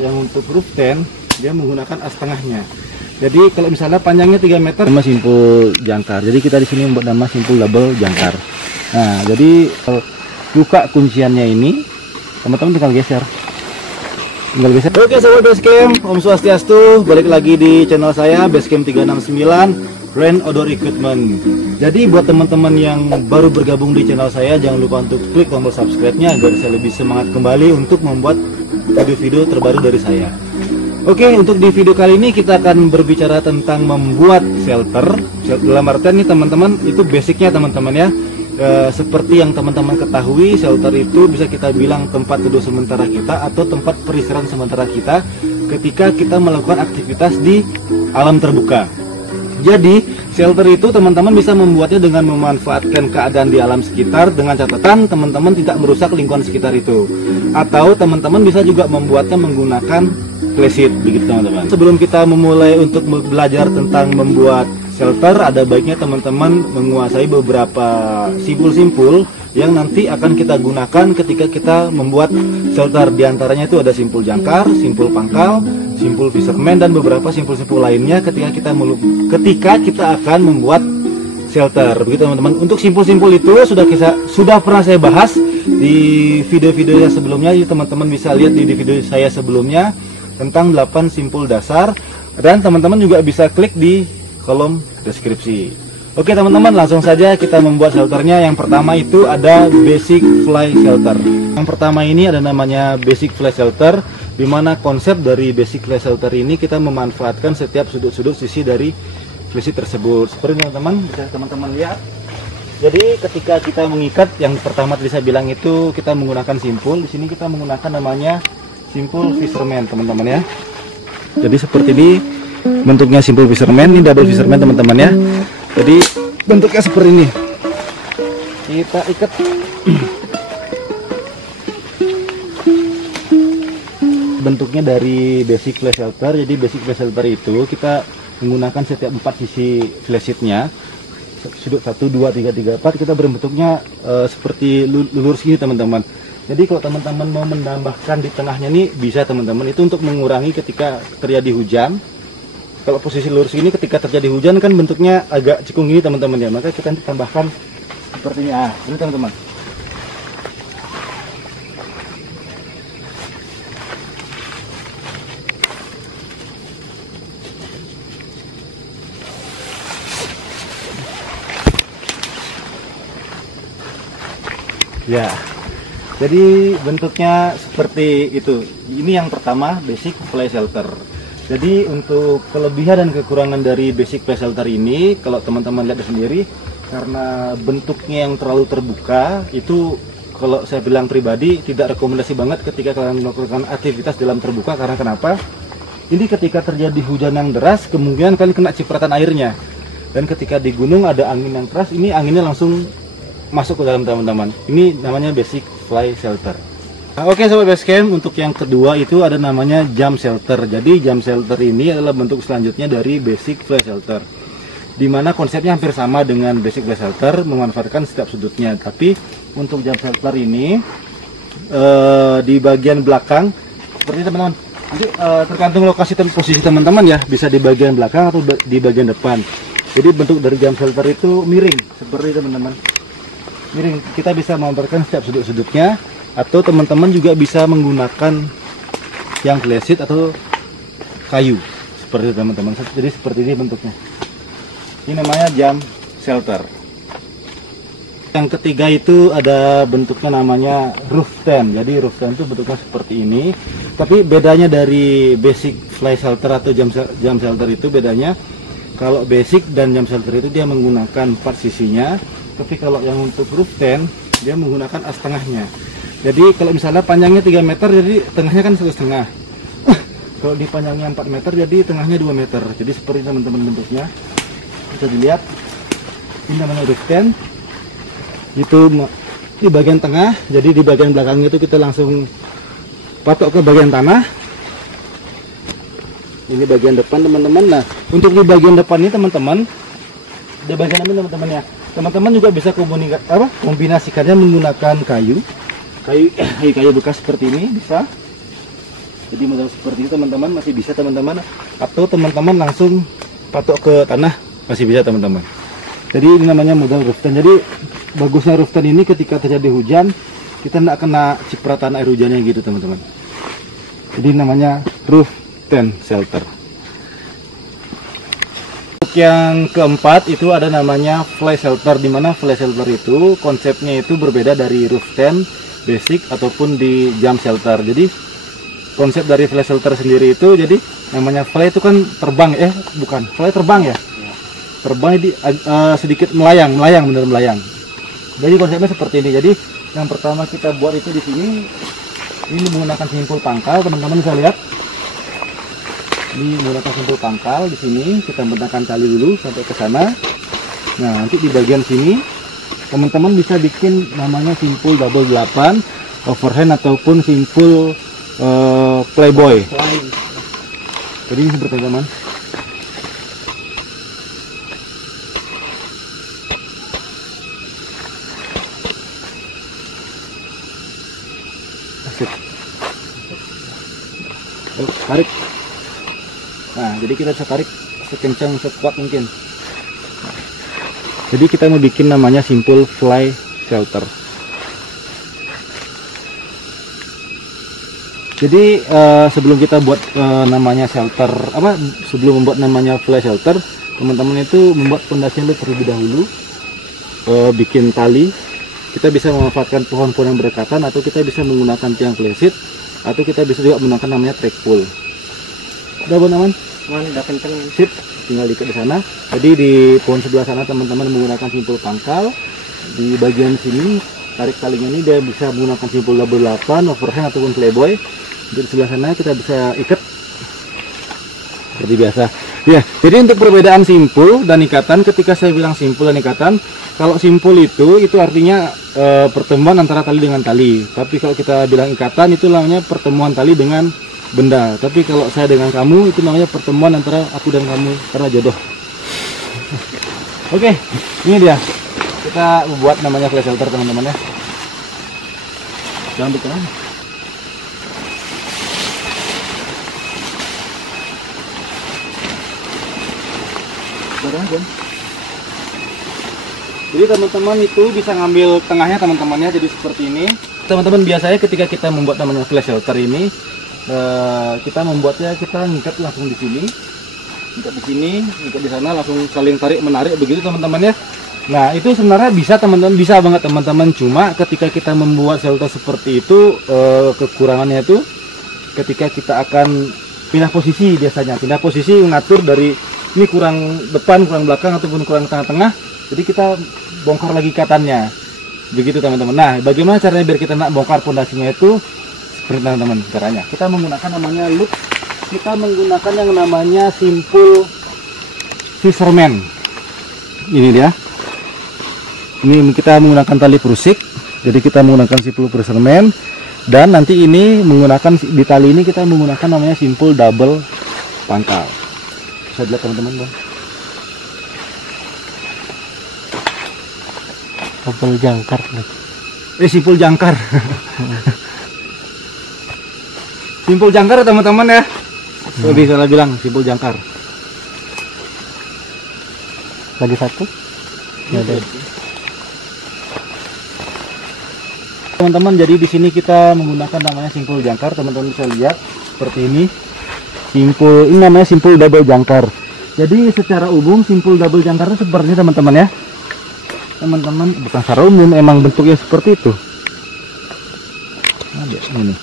Yang untuk roof tent dia menggunakan as tengahnya. Jadi kalau misalnya panjangnya 3 meter, nama simpul jangkar. Jadi kita di sini membuat nama simpul double jangkar. Nah, jadi buka kunciannya ini, teman-teman tinggal geser. Oke sobat Basecamp, Om Swastiastu, balik lagi di channel saya Basecamp 369 Brand Outdoor Equipment. Jadi buat teman-teman yang baru bergabung di channel saya, jangan lupa untuk klik tombol subscribe-nya agar saya lebih semangat kembali untuk membuat video-video terbaru dari saya. Oke, untuk di video kali ini kita akan berbicara tentang membuat shelter. Dalam artian nih teman-teman, itu basicnya teman-teman ya. Seperti yang teman-teman ketahui, shelter itu bisa kita bilang tempat teduh sementara kita atau tempat peristirahatan sementara kita ketika kita melakukan aktivitas di alam terbuka. Jadi shelter itu teman-teman bisa membuatnya dengan memanfaatkan keadaan di alam sekitar, dengan catatan teman-teman tidak merusak lingkungan sekitar itu. Atau teman-teman bisa juga membuatnya menggunakan playseat, begitu teman-teman. Sebelum kita memulai untuk belajar tentang membuat shelter, ada baiknya teman-teman menguasai beberapa simpul-simpul yang nanti akan kita gunakan ketika kita membuat shelter. Di antaranya itu ada simpul jangkar, simpul pangkal, simpul fisherman, dan beberapa simpul-simpul lainnya ketika kita akan membuat shelter. Begitu teman-teman. Untuk simpul-simpul itu sudah pernah saya bahas di video-video saya sebelumnya. Teman-teman bisa lihat di video saya sebelumnya tentang 8 simpul dasar, dan teman-teman juga bisa klik di kolom deskripsi. Oke teman-teman, langsung saja kita membuat shelternya. Yang pertama itu ada basic fly shelter. Yang pertama ini ada namanya basic fly shelter, dimana konsep dari basic fly shelter ini kita memanfaatkan setiap sudut-sudut sisi dari fly tersebut. Seperti teman-teman bisa teman-teman lihat. Jadi ketika kita mengikat, yang pertama tadi saya bilang itu kita menggunakan simpul. Di sini kita menggunakan namanya simpul fisherman teman-teman ya. Jadi seperti ini bentuknya simpul fisherman, ini double fisherman teman-teman ya. Jadi bentuknya seperti ini. Kita ikat. Bentuknya dari basic fly shelter. Jadi basic fly shelter itu kita menggunakan setiap 4 sisi flysheetnya. Sudut 1, 2, 3, 4 kita berbentuknya seperti lurus gini teman-teman. Jadi kalau teman-teman mau menambahkan di tengahnya nih bisa teman-teman, itu untuk mengurangi ketika terjadi hujan. Kalau posisi lurus ini ketika terjadi hujan kan bentuknya agak cekung gini teman-teman ya, maka kita tambahkan seperti ini. Ini teman-teman. Ya. Jadi bentuknya seperti itu. Ini yang pertama, basic fly shelter. Jadi untuk kelebihan dan kekurangan dari basic fly shelter ini, kalau teman-teman lihat sendiri, karena bentuknya yang terlalu terbuka, itu kalau saya bilang pribadi tidak rekomendasi banget ketika kalian melakukan aktivitas dalam terbuka. Karena kenapa? Ini ketika terjadi hujan yang deras, kemungkinan kalian kena cipratan airnya. Dan ketika di gunung ada angin yang keras, ini anginnya langsung masuk ke dalam teman-teman. Ini namanya basic fly shelter. Oke sobat Basecamp, untuk yang kedua itu ada namanya jump shelter. Jadi jump shelter ini adalah bentuk selanjutnya dari basic fly shelter, dimana konsepnya hampir sama dengan basic fly shelter, memanfaatkan setiap sudutnya. Tapi untuk jump shelter ini di bagian belakang seperti teman-teman. Nanti tergantung lokasi dan posisi teman-teman ya, bisa di bagian belakang atau di bagian depan. Jadi bentuk dari jump shelter itu miring seperti teman-teman. Miring, kita bisa memanfaatkan setiap sudut-sudutnya, atau teman-teman juga bisa menggunakan yang playseat atau kayu seperti itu teman-teman. Jadi seperti ini bentuknya. Ini namanya jump shelter. Yang ketiga itu ada bentuknya namanya roof tent. Jadi roof tent itu bentuknya seperti ini. Tapi bedanya dari basic fly shelter atau jump shelter itu bedanya, kalau basic dan jump shelter itu dia menggunakan 4 sisinya. Tapi kalau yang untuk roof tent dia menggunakan as tengahnya. Jadi kalau misalnya panjangnya 3 meter, jadi tengahnya kan 1,5. Kalau di panjangnya 4 meter, jadi tengahnya 2 meter. Jadi seperti teman-teman bentuknya. Bisa dilihat. Ini namanya roof tent. Itu di bagian tengah. Jadi di bagian belakangnya itu kita langsung patok ke bagian tanah. Ini bagian depan teman-teman. Nah, untuk di bagian depan ini teman-teman, di bagian ini teman-teman ya. Teman-teman juga bisa kombinasikannya menggunakan kayu bekas seperti ini bisa. Jadi modal seperti ini teman-teman masih bisa teman-teman, atau teman-teman langsung patok ke tanah masih bisa teman-teman. Jadi ini namanya modal roof tent. Jadi bagusnya roof tent ini ketika terjadi hujan kita tidak kena cipratan air hujannya gitu teman-teman. Jadi namanya roof tent shelter. Untuk yang keempat itu ada namanya fly shelter, di mana fly shelter itu konsepnya itu berbeda dari roof tent basic ataupun di jump shelter. Jadi konsep dari fly shelter sendiri itu, jadi namanya fly itu kan terbang, bukan fly terbang ya, terbang di sedikit melayang bener melayang. Jadi konsepnya seperti ini. Jadi yang pertama kita buat itu di sini, ini menggunakan simpul pangkal, teman-teman bisa lihat. Ini menggunakan simpul pangkal, di sini kita bentangkan tali dulu sampai ke sana. Nah, nanti di bagian sini teman-teman bisa bikin namanya simpul double 8 overhand ataupun simpul playboy. Jadi ini seperti teman. Tarik. Nah, jadi kita bisa tarik sekencang sekuat mungkin. Jadi kita mau bikin namanya simpul fly shelter. Jadi sebelum kita buat namanya shelter, sebelum membuat namanya fly shelter, teman-teman itu membuat pondasinya terlebih dahulu. Bikin tali. Kita bisa memanfaatkan pohon-pohon yang berdekatan, atau kita bisa menggunakan tiang flasit, atau kita bisa juga menggunakan namanya track pull. Udah aman? Udah kenceng. Sip, tinggal diikat di sana. Jadi di pohon sebelah sana teman-teman menggunakan simpul pangkal. Di bagian sini tarik talinya ini dia bisa menggunakan simpul double 8 overhand ataupun playboy. Di sebelah sana kita bisa ikat seperti biasa. Ya, jadi untuk perbedaan simpul dan ikatan, ketika saya bilang simpul dan ikatan, kalau simpul itu artinya pertemuan antara tali dengan tali. Tapi kalau kita bilang ikatan itu namanya pertemuan tali dengan benda. Tapi kalau saya dengan kamu itu namanya pertemuan antara aku dan kamu karena jodoh. Oke, ini dia. Kita membuat namanya fly shelter teman-teman ya. Jangan bikin. Jadi teman-teman itu bisa ngambil tengahnya teman-temannya, jadi seperti ini. Teman-teman biasanya ketika kita membuat namanya fly shelter ini, kita membuatnya kita ngikat langsung di sini, ngikat di sini, ngikat di sana, langsung saling tarik menarik begitu teman-teman ya. Nah itu sebenarnya bisa teman-teman, bisa banget teman-teman. Cuma ketika kita membuat shelter seperti itu, kekurangannya itu ketika kita akan pindah posisi, biasanya pindah posisi mengatur dari ini kurang depan, kurang belakang ataupun kurang tengah-tengah. Jadi kita bongkar lagi ikatannya, begitu teman-teman. Nah bagaimana caranya biar kita nak bongkar pondasinya itu? Seperti teman-teman caranya, kita menggunakan namanya loop, kita menggunakan yang namanya simpul fisherman. Ini dia, ini kita menggunakan tali prusik, jadi kita menggunakan simpul fisherman. Dan nanti ini menggunakan di tali ini kita menggunakan namanya simpul double pangkal. Bisa dilihat teman-teman bang, double jangkar, simpul jangkar. Simpul jangkar teman-teman ya, lebih salah bilang simpul jangkar. Lagi satu, ada. Teman-teman, jadi di sini kita menggunakan namanya simpul jangkar. Teman-teman bisa lihat seperti ini. Simpul ini namanya simpul double jangkar. Jadi secara umum simpul double jangkar itu seperti ini teman-teman ya. Teman-teman, bukan secara umum, emang bentuknya seperti itu. Nah, ini.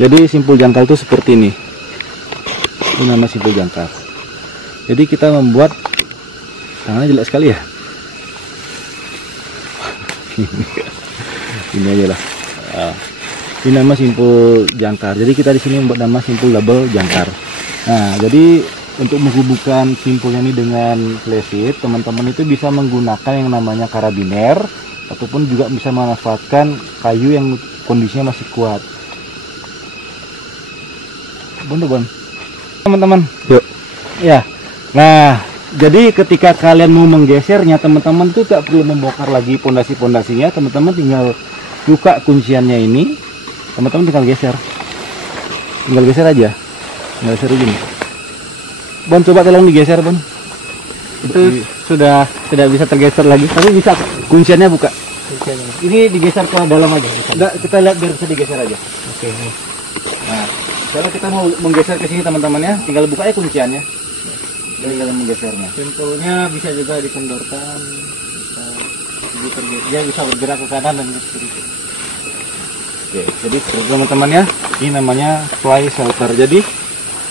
Jadi simpul jangkar itu seperti ini. Ini namanya simpul jangkar. Jadi kita membuat, tangannya jelek sekali ya. Ini aja lah. Ini nama simpul jangkar. Jadi kita di sini membuat nama simpul double jangkar. Nah, jadi untuk menghubungkan simpulnya ini dengan flasit, teman-teman itu bisa menggunakan yang namanya karabiner ataupun juga bisa memanfaatkan kayu yang kondisinya masih kuat. Bon, teman-teman. Yuk. Ya. Nah, jadi ketika kalian mau menggesernya, teman-teman tuh tak perlu membongkar lagi pondasi-pondasinya. Teman-teman tinggal buka kunciannya ini, teman-teman tinggal geser. tinggal geser aja, tinggal geser gini. Bon, coba tolong digeser, Bon. Itu sudah tidak bisa tergeser lagi, tapi bisa. Kunciannya buka. Ini digeser ke dalam aja. Enggak, kita lihat biar bisa digeser aja. Oke. Nah, kalau kita mau menggeser ke sini teman-teman ya, tinggal buka aja kunciannya. Tinggal menggesernya. Simpulnya bisa juga dikendorkan, dia bisa bergerak ke kanan dan ke kiri. Oke, jadi teman-teman ya, ini namanya fly shelter. Jadi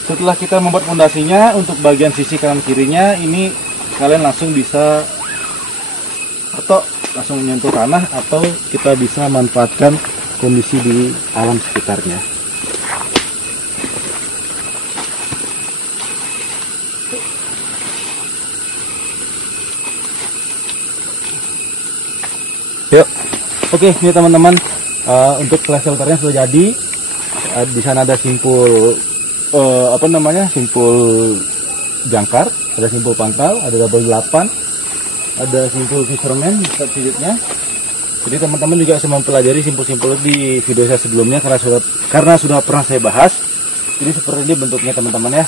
setelah kita membuat fondasinya untuk bagian sisi kanan kirinya, ini kalian langsung bisa atau langsung menyentuh tanah, atau kita bisa manfaatkan kondisi di alam sekitarnya. Yuk, oke, ini teman-teman, untuk fly shelternya sudah jadi. Di sana ada simpul simpul jangkar, ada simpul pangkal, ada double 8, ada simpul fisherman selanjutnya. Jadi teman-teman juga bisa mempelajari simpul-simpul di video saya sebelumnya karena sudah pernah saya bahas. Jadi seperti ini bentuknya teman-teman ya.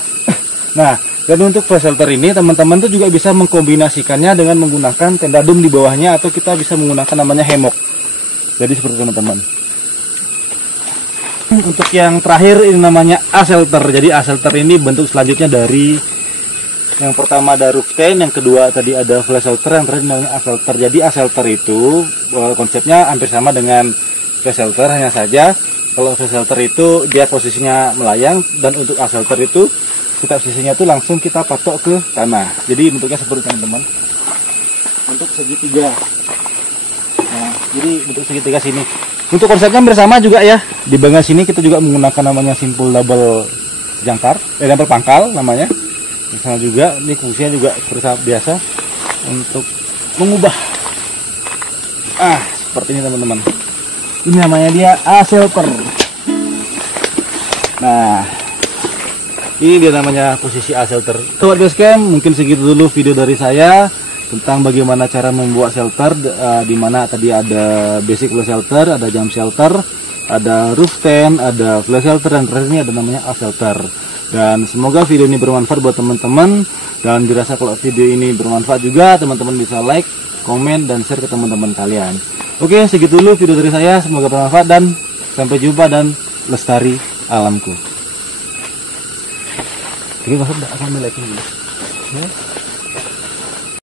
Nah, dan untuk fly shelter ini teman-teman tuh juga bisa mengkombinasikannya dengan menggunakan tenda dum di bawahnya, atau kita bisa menggunakan namanya hammock. Jadi seperti teman-teman. Untuk yang terakhir ini namanya A-shelter. Jadi A-shelter ini bentuk selanjutnya dari yang pertama ada roof tent, yang kedua tadi ada fly shelter, yang terakhir namanya A-shelter. Jadi A-shelter itu konsepnya hampir sama dengan fly shelter, hanya saja kalau fly shelter itu dia posisinya melayang, dan untuk A-shelter itu kita posisinya tuh langsung kita patok ke tanah. Jadi bentuknya seperti teman-teman. Untuk segitiga. Nah, jadi bentuk segitiga sini. Untuk konsepnya bersama juga ya. Di bagian sini kita juga menggunakan namanya simpul double jangkar, double pangkal namanya. Di sana juga, ini fungsinya juga seperti biasa untuk mengubah. Seperti ini teman-teman. Ini namanya dia A-shelter. Nah, ini dia namanya posisi A-shelter. Sobat Basecamp, mungkin segitu dulu video dari saya tentang bagaimana cara membuat shelter, di mana tadi ada basic fly shelter, ada jump shelter, ada roof tent, ada fly shelter, dan terakhir ini ada namanya A-shelter. Dan semoga video ini bermanfaat buat teman-teman, dan dirasa kalau video ini bermanfaat juga, teman-teman bisa like, komen, dan share ke teman-teman kalian. Oke, segitu dulu video dari saya, semoga bermanfaat, dan sampai jumpa, dan lestari alamku. Oke, masuk, akan melekin dulu.